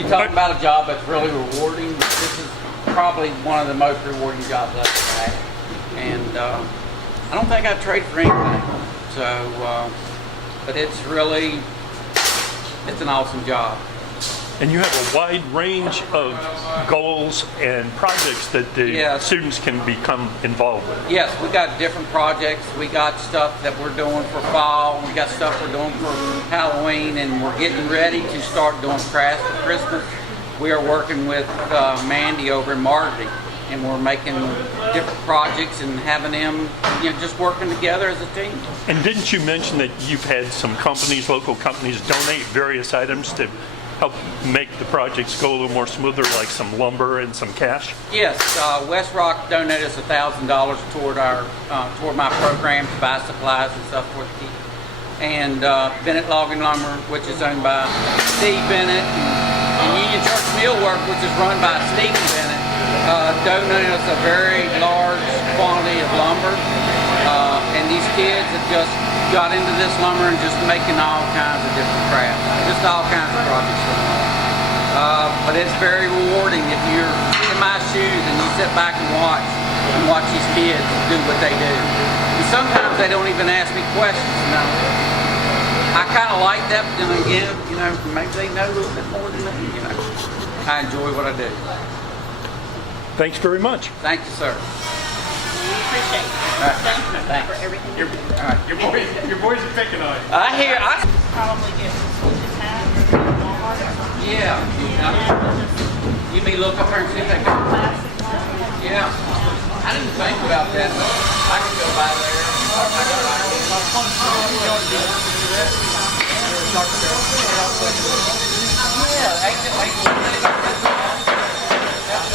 You talk about a job that's really rewarding. This is probably one of the most rewarding jobs I've ever had, and I don't think I'd trade for anything. So, but it's an awesome job. And you have a wide range of goals and projects that the students can become involved with. Yes, we got different projects. We got stuff that we're doing for fall. We got stuff we're doing for Halloween, and we're getting ready to start doing crafts for Christmas. We are working with Mandy over in Marty, and we're making different projects and having them, just working together as a team. And didn't you mention that you've had some companies, local companies, donate various items to help make the projects go a little more smoother, like some lumber and some cash? Yes, West Rock donated us $1,000 toward my program to buy supplies and stuff for the kids. And Bennett Logging Lumber, which is owned by Steve Bennett, and Union Church Millwork, which is run by Stephen Bennett, donated us a very large quantity of lumber. And these kids have just got into this lumber and just making all kinds of different crafts, just all kinds of projects going on. But it's very rewarding if you're in my shoes and you sit back and watch these kids do what they do. And sometimes they don't even ask me questions. I kind of like that, but then again, maybe they know a little bit more than me. I enjoy what I do. Thanks very much. Thank you, sir. We appreciate it. Right. Thank you for everything you do. All right. Your boys are picking on you. Probably get switches hat or Walmart or something. Yeah. You may look up there and see if they got Classic one. Yeah. I didn't think about that. I could go by there.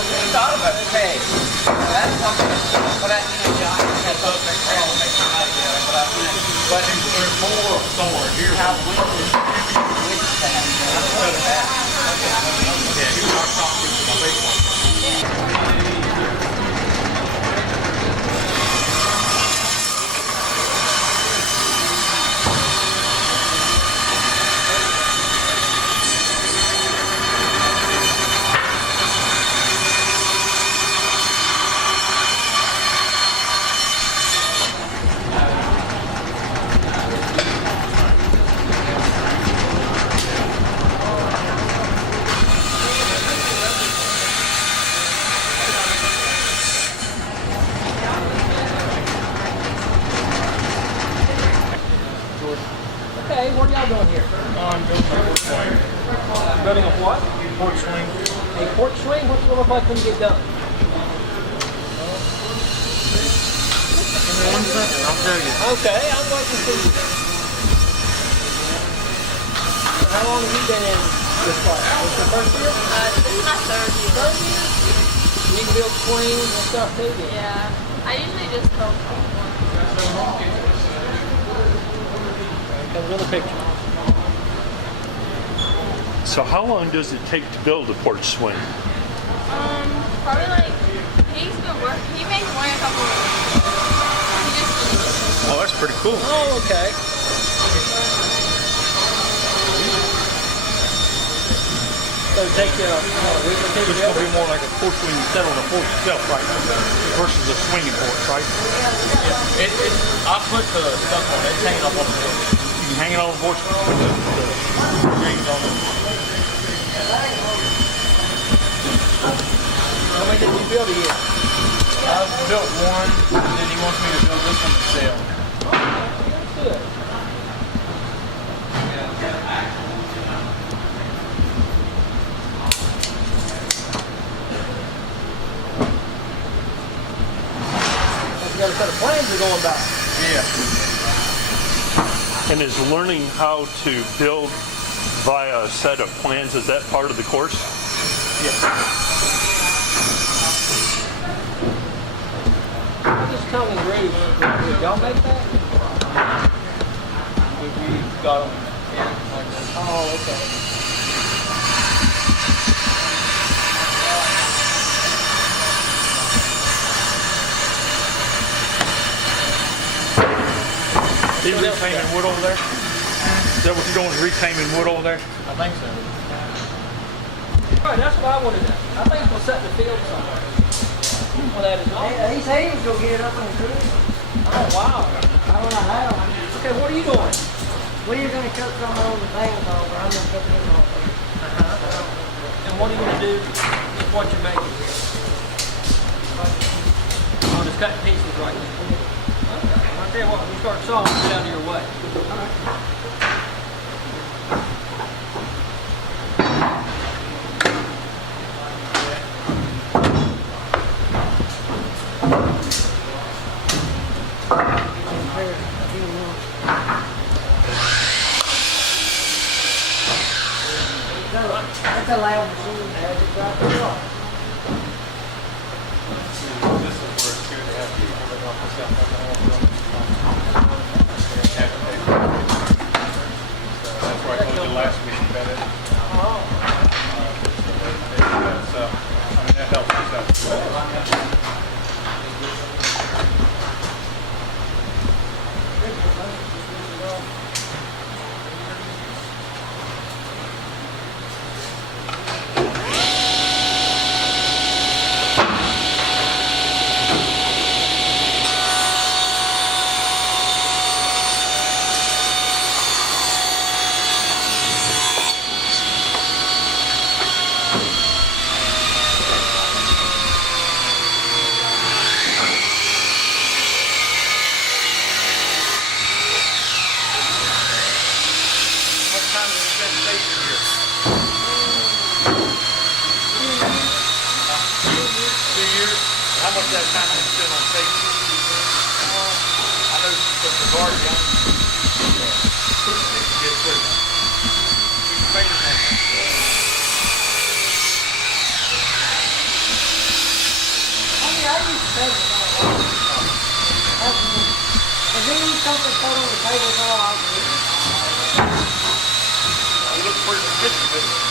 We thought about the pay. That's something, but but there's more somewhere here. Yeah, you are talking to my big one. Okay, what are y'all doing here? Building a what? Porch swing. A porch swing? What's it look like when you get done? Give me 1 second, I'll show you. Okay, I'm waiting to see you. How long have you been in this class? This your first year? This is my third year. Third year? You can build swings and stuff too then? Yeah. I usually just help people. Comes with a picture. So how long does it take to build a porch swing? Probably like, he's been working, he makes one a couple of weeks. He just Oh, that's pretty cool. Oh, okay. So it takes you a week or two to It's build going to it? be more like a porch swing you set on the porch itself, right? Versus a swinging porch, right? Yeah. I put the stuff on it. It's hanging up on the porch. You can hang it on the porch with the strings on it. How many did you build a year? I've built one, and then he wants me to build this one to sell. That's good. You got a set of plans you're going by. Yeah. And is learning how to build via a set of plans, is that part of the course? Just tell me, Ray, did y'all make that? We got them. Oh, okay. Is he reclaiming wood over there? Is that what you're doing, is reclaiming wood over there? I think so. Right, that's what I wanted to. I think it's gonna set the field somewhere. Well, that is all. He said he was gonna get it up on the cruise. Oh, wow. I don't know how. Okay, what are you doing? Well, you're gonna cut some on the bands off, but I'm gonna cut them off. And what are you gonna do with what you're making? Oh, just cutting pieces right now. Okay. I'll tell you what, when you start sawing, get out of your way. All right. That's a loud machine, man. It's right there. This is where it's good to have people that don't pick up that's why I told you last week about it. So, I mean, that helps us out. How much that time is spent on safety? I know the guard young. Get through. We train them on that. I used to take it all off. And then you something put on the table, it's all off. You look pretty sophisticated.